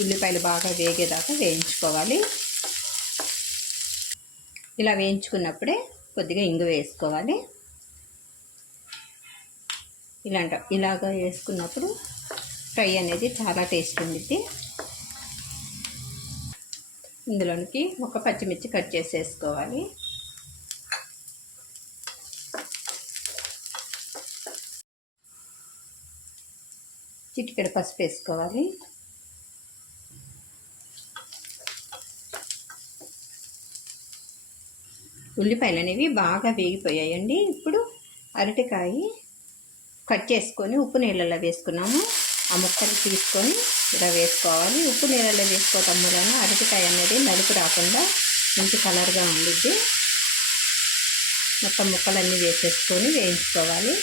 ఉల్లిపాయలు బాగా వేగేదాకా వేయించుకోవాలి. ఇలా వేయించుకున్నప్పుడే కొద్దిగా ఇంగు వేసుకోవాలి. ఇలాగా వేసుకున్నప్పుడు ఫ్రై అనేది చాలా టేస్ట్ ఉండిద్ది. ఇందులోనికి ఒక పచ్చిమిర్చి కట్ చేసి వేసుకోవాలి. చిటికెడు పసుపు వేసుకోవాలి. ఉల్లిపాయలు అనేవి బాగా వేగిపోయాయండి. ఇప్పుడు అరటికాయ కట్ చేసుకొని ఉప్పు నీళ్ళలో వేసుకున్నాము. ఆ ముక్కలు తీసుకొని ఇలా వేసుకోవాలి. ఉప్పు నీళ్ళలో వేసుకోవటం వలన అరటికాయ అనేది నలుపు రాకుండా మంచి కలర్గా ఉండిద్ది. మొత్తం ముక్కలన్నీ వేసేసుకొని వేయించుకోవాలి.